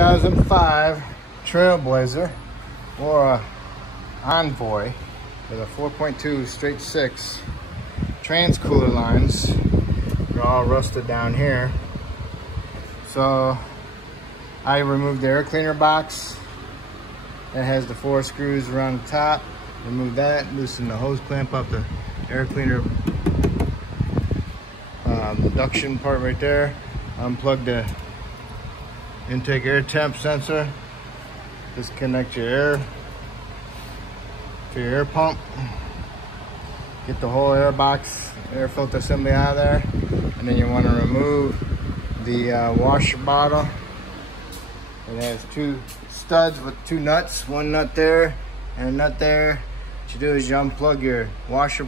2005 Trailblazer or a Envoy with a 4.2 straight 6. Trans cooler lines are all rusted down here. So I removed the air cleaner box. It has the 4 screws around the top. Remove that, loosen the hose clamp up the air cleaner induction part right there. Unplug the intake air temp sensor. Disconnect your air to your air pump. Get the whole air box, air filter assembly out of there. And then you want to remove the washer bottle. It has 2 studs with 2 nuts, 1 nut there and a nut there. What you do is you unplug your washer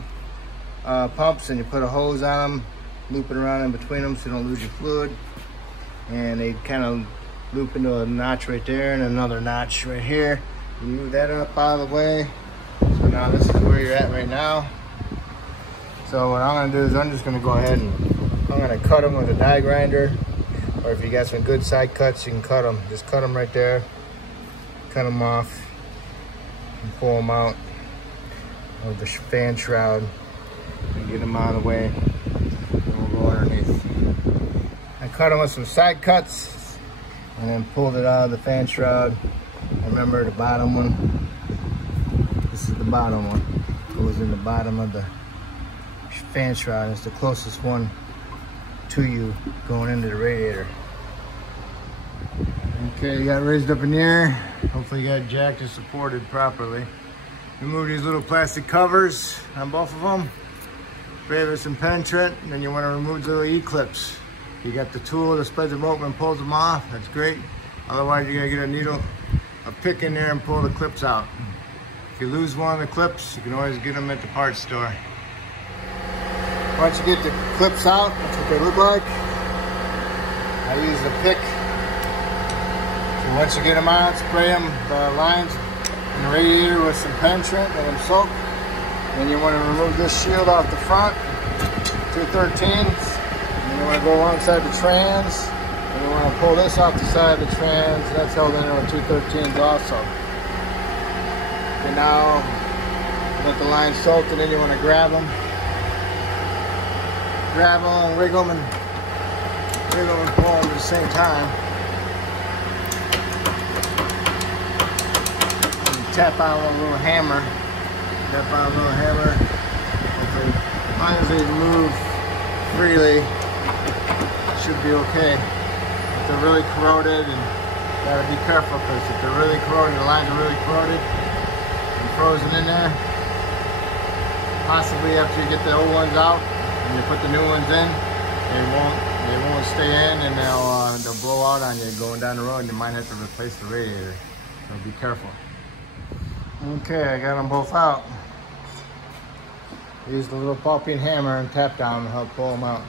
pumps and you put a hose on them, loop it around in between them so you don't lose your fluid. And they kind of loop into a notch right there and another notch right here. You move that up out of the way. So now this is where you're at right now. So what I'm gonna do is I'm just gonna go ahead and I'm gonna cut them with a die grinder. Or if you got some good side cuts, you can cut them. Just cut them right there. Cut them off and pull them out of the fan shroud and get them out of the way. And we'll go underneath. I cut them with some side cuts and then pulled it out of the fan shroud. Remember the bottom one? This is the bottom one. Goes in the bottom of the fan shroud. It's the closest one to you going into the radiator. Okay, you got it raised up in the air. Hopefully you got it jacked and supported properly. Remove these little plastic covers on both of them. Spray with some penetrant, and then you want to remove the little E-clips. You got the tool that spreads them open and pulls them off. That's great. Otherwise, you gotta get a needle, a pick in there and pull the clips out. If you lose one of the clips, you can always get them at the parts store. Once you get the clips out, that's what they look like. I use the pick. So once you get them out, spray them, the lines in the radiator with some penetrant and then soak. Then you want to remove this shield off the front, 213s. You want to go alongside the trans, and you want to pull this off the side of the trans. That's held in there with 213s also. Okay, now let the line soak, and then you want to grab them, wiggle them, and pull them at the same time. And tap out with a little hammer. Tap out a little hammer. Okay. As long as they move freely, should be okay. If they're really corroded, and you gotta be careful, because if they're really corroded, the lines are really corroded and frozen in there, possibly after you get the old ones out and you put the new ones in, they won't stay in, and they'll blow out on you going down the road, and you might have to replace the radiator. So be careful. Okay, I got them both out. Use the little ball peen hammer and tap down to help pull them out.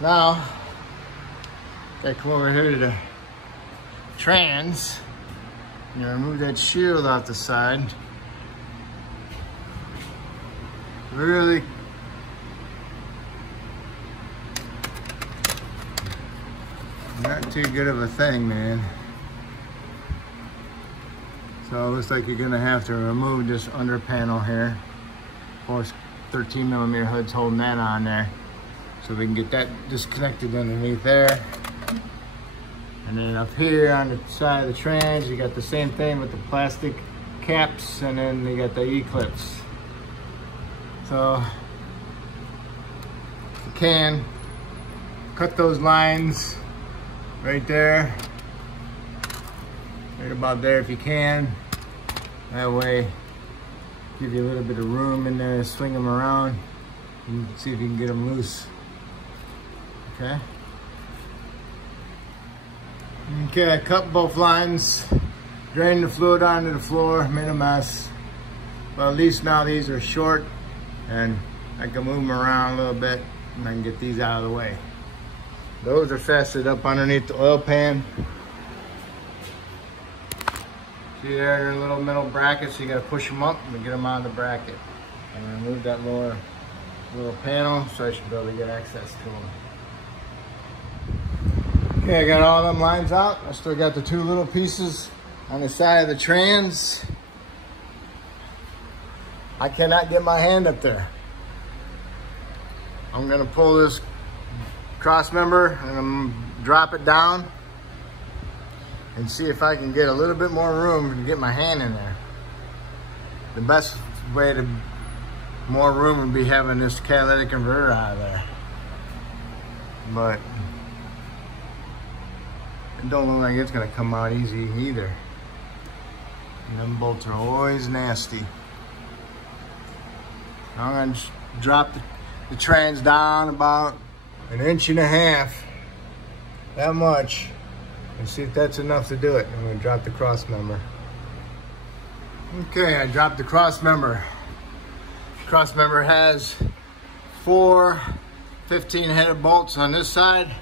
Now, I come over here to the trans, and you remove that shield off the side. Really not too good of a thing, man. So it looks like you're gonna have to remove this under panel here. Of course, 13mm hood's holding that on there. So we can get that disconnected underneath there. And then up here on the side of the trans, you got the same thing with the plastic caps, and then you got the E-clips. So if you can, cut those lines right there. Right about there if you can. That way, give you a little bit of room in there to swing them around. You can see if you can get them loose. Okay. Okay, I cut both lines, drained the fluid onto the floor, made a mess. But at least now these are short and I can move them around a little bit and I can get these out of the way. Those are fastened up underneath the oil pan. See there, they're little metal brackets, so you gotta push them up and get them out of the bracket. And remove that lower little panel so I should be able to get access to them. Okay, I got all them lines out. I still got the 2 little pieces on the side of the trans. I cannot get my hand up there. I'm gonna pull this cross member and I'm drop it down and see if I can get a little bit more room to get my hand in there. The best way to more room would be having this catalytic converter out of there. But it don't look like it's gonna come out easy either. And them bolts are always nasty. I'm gonna just drop the trans down about 1.5 inches, that much, and see if that's enough to do it. I'm gonna drop the cross member. Okay, I dropped the cross member. Cross member has 4 15-headed bolts on this side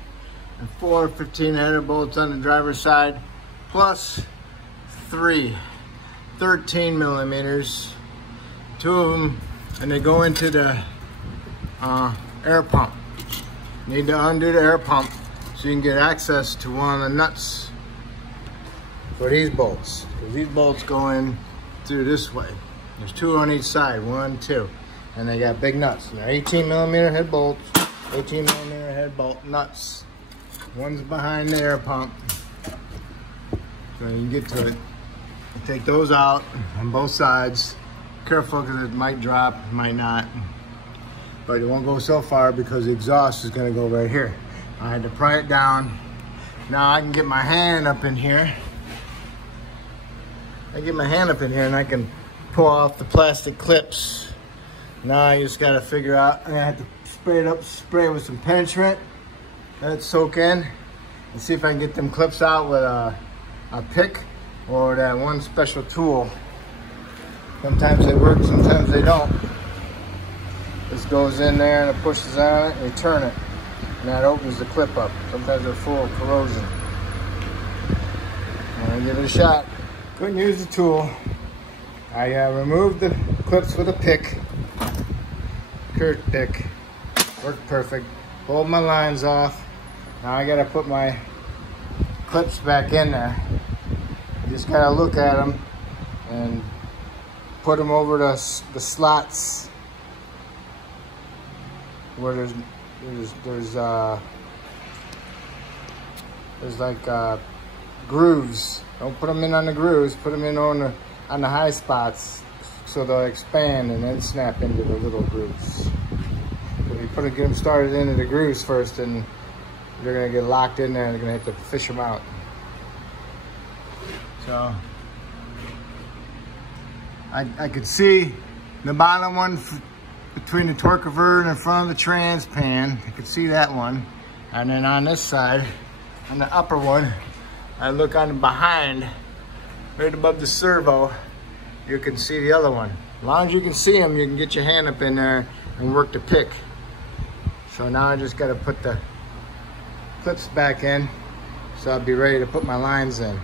and 4 15-headed bolts on the driver's side, plus 3 13 millimeters, 2 of them, and they go into the air pump. Need to undo the air pump so you can get access to one of the nuts for these bolts. Because these bolts go in through this way. There's 2 on each side, 1, 2. And they got big nuts. They're 18 millimeter head bolts, 18 millimeter head bolt nuts. One's behind the air pump. So you can get to it. You take those out on both sides. Careful because it might drop, might not. But it won't go so far because the exhaust is gonna go right here. I had to pry it down. Now I can get my hand up in here. I get my hand up in here and I can pull off the plastic clips. Now I just gotta figure out, I'm gonna have to spray it with some penetrant. Let it soak in and see if I can get them clips out with a pick or that one special tool. Sometimes they work, sometimes they don't. This goes in there and it pushes on it and you turn it. And that opens the clip up. Sometimes they're full of corrosion. I'm gonna give it a shot. Couldn't use the tool. I removed the clips with a pick. Curved pick. Worked perfect. Pulled my lines off. Now I gotta put my clips back in there. You just gotta look at them and put them over the slots where there's like grooves. Don't put them in on the grooves. Put them in on the high spots so they'll expand and then snap into the little grooves. So if you get them started into the grooves first, and they're gonna get locked in there and they're gonna have to fish them out. So I could see the bottom one between the torque converter and in front of the trans pan. I could see that one. And then on this side, on the upper one, I look on the behind, right above the servo, you can see the other one. As long as you can see them, you can get your hand up in there and work the pick. So now I just gotta put the clips back in so I'll be ready to put my lines in.